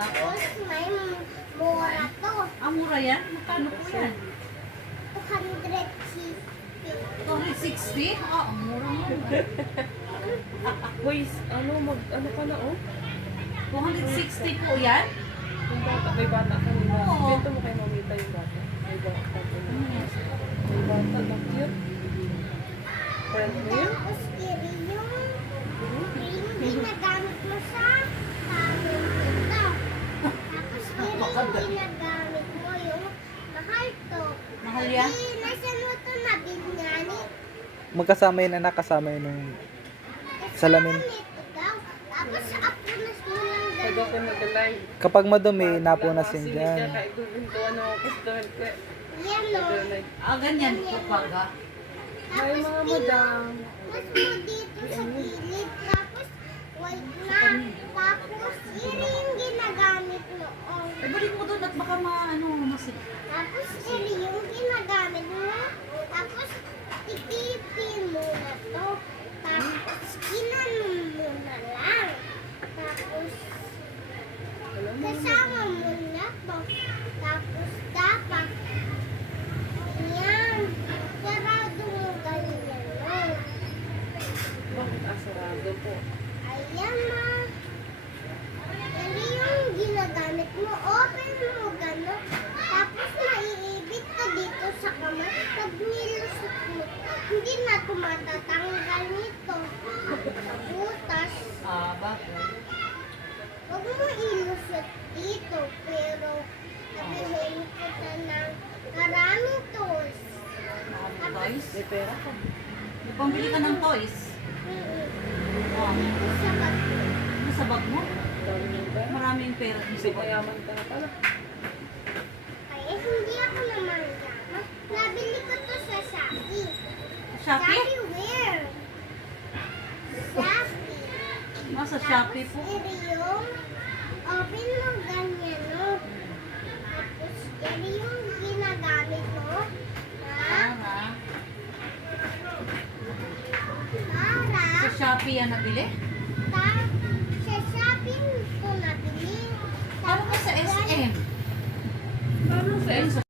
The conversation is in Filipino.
Tapos may mura to. Ang mura yan? Magkano po yan? 260. 260? Ah, ang mura mo. Boys, ano ka na, oh? 260 po yan? Yung bata, may bata kanina. Oo. Kwento mo kay mamita yung bata. May bata kanina. May bata, ang cute. Friend mo yun? Tapos kiri yung ginagamit mo sa tawag ito. Tapos kiri yung ginagamit mo yung mahal to. Mahal yan? Eh, nasa mo to nabili nga ni. Magkasama yun anak, kasama yun ng salamin. Ito daw. Tapos apunas mo lang Pag ako nag-live. Kapag madumi, napunas yun dyan. Kaibubintuan ako customer ko. yan o. Ah, ganyan po paga. Hi mga madam. Mas mo dito sa gilid. Tapos white na. Tapos yun yung ginagamit noon. Eh, balik mo doon at baka masip. Tapos iri yung ginagamit mo. Tapos titipin mo na to. Tapos ginanon mo na lang. Tapos kasama mo na to. Tapos dapat yan. Sarado mo ganyan no. Bakit asarado po? Ayan ma. Iri yung ginagamit mo. Open mo gano'n. Tapos maiibit ka dito sa kamay. Pag nilusot mo, hindi na tumatatanggal nito. Sa butas. Ah, bakit? Huwag mo ilusot dito. Pero sabihin ko na ng maraming tools. Maraming toys? May pera ka. May pambili ka ng toys? Ah, Dito sa bag mo. ano sa bag mo? Dami ng pera. Maraming pera din sa Kasi bag. mayaman ka na pala. Ay, hindi ako naman yaman. Nabili ko to sa Shopee. Shopee? Shopee where? Shopee. Nasa Shopee po. Tapos iri yung open mo ganyan, no? Tapos iri yung ginagamit mo na Sa para Shopee yan nabili? sa shopping ko nabili. Paano ka sa SM? Paano sa